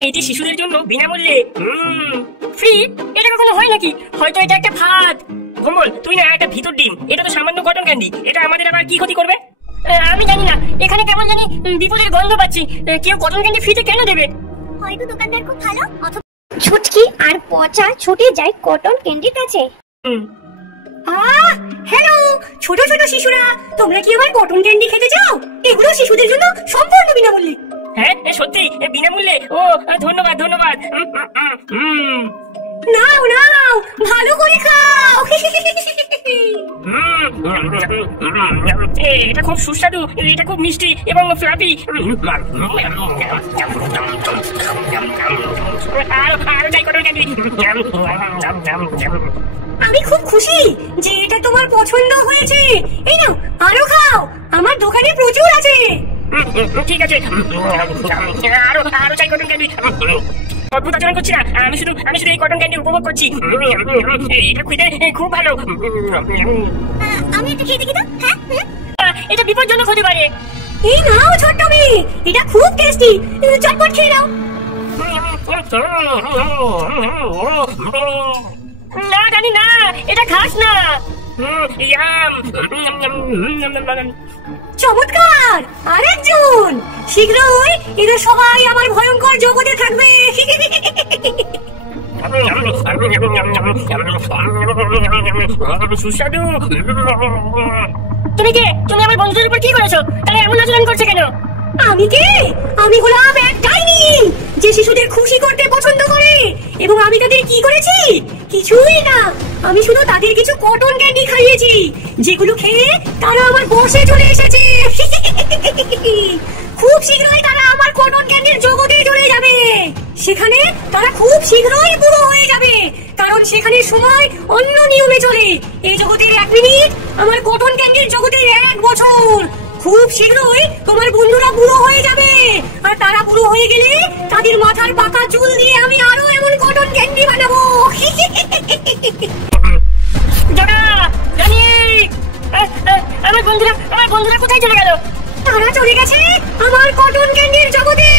এটি শিশুদের জন্য বিনামূল্যে। ফ্রি? এটা কখনো হয় নাকি? হয়তো এটা একটা ফাঁদ। ভোমল, তুই না একটা ভিতর ডিম, এটা তো সামান্য কটন ক্যান্ডি, এটা আমাদের আবার কি ক্ষতি করবে? আমি জানি না, এখানে কেমন জানি বিপদের গন্ধ পাচ্ছি। কেউ কটন ক্যান্ডি ফ্রিতে কেন দেবে? হয়তো দোকানদার খুব ভালো, অথবা ছুটকি আর পচা ছুটে যায় কটন ক্যান্ডির কাছে। হ্যালো ছোট ছোট শিশুরা, তোমরা কি আমার কটন ক্যান্ডি খেতে চাও? এগুলো শিশুদের জন্য সম্পূর্ণ বিনামূল্যে। হ্যাঁ সত্যি বিনামূল্যে? ও ধন্যবাদ ধন্যবাদ। নাও নাও, ভালো করে খাও। এটা খুব সুস্বাদু, এটা খুব মিষ্টি এবং ফ্লাফি। আরো চাই কটন ক্যান্ডি। আমি খুব খুশি যে এটা তোমার পছন্দ হয়েছে। এই নাও, আরো খাও, আমার দোকানে প্রচুর আছে। ঠিক আছে, আরো আরো চাই কটন ক্যান্ডি। অদ্ভুত আচরণ করছি না, আমি শুধু এই কটন ক্যান্ডি উপভোগ করছি। এটা খেতে খুব ভালো। আমি এটা খেয়ে দেখি তো। হ্যাঁ, এটা বিপজ্জনক হতে পারে। এই নাও ছোট্ট মেয়ে, এটা খুব টেস্টি, চটপট খেয়ে নাও। না জানি না, এটা খাস না। চমৎকার, আরেকজন। শীঘ্রই এরা সবাই আমার ভয়ঙ্কর জগতে থাকবে। সুস্বাদু। তুমি কে? তুমি আমার বন্ধুদের উপর কি করেছো? তারা এমন আচরণ করছে কেন? আমি কে? আমি হলাম এক ডাইনি যে শিশুদের খুশি করতে পছন্দ করে। এবং আমি তাদের কি করেছি? কিছুই না, আমি শুধু তাদের কিছু কটন ক্যান্ডি খাইয়েছি, যেগুলো খেয়ে তারা আমার বশে চলে এসেছে। খুব শীঘ্রই তারা আমার কটন ক্যান্ডির জগতে চলে যাবে। সেখানে তারা খুব শীঘ্রই বুড়ো হয়ে যাবে, কারণ সেখানে সময় অন্য নিয়মে চলে। এই জগতের 1 মিনিট আমার কটন ক্যান্ডির জগতের 1 বছর। খুব শীঘ্রই তোমার বন্ধুরা বুড়ো হয়ে যাবে, আর তারা বুড়ো হয়ে গেলে তাদের মাথার পাকা চুল দিয়ে আমি আরো এমন কটন ক্যান্ডি বানাবো। আমার বন্ধুরা কোথায় চলে গেল? তারা চলে গেছে আমার কটন ক্যান্ডির জগতে।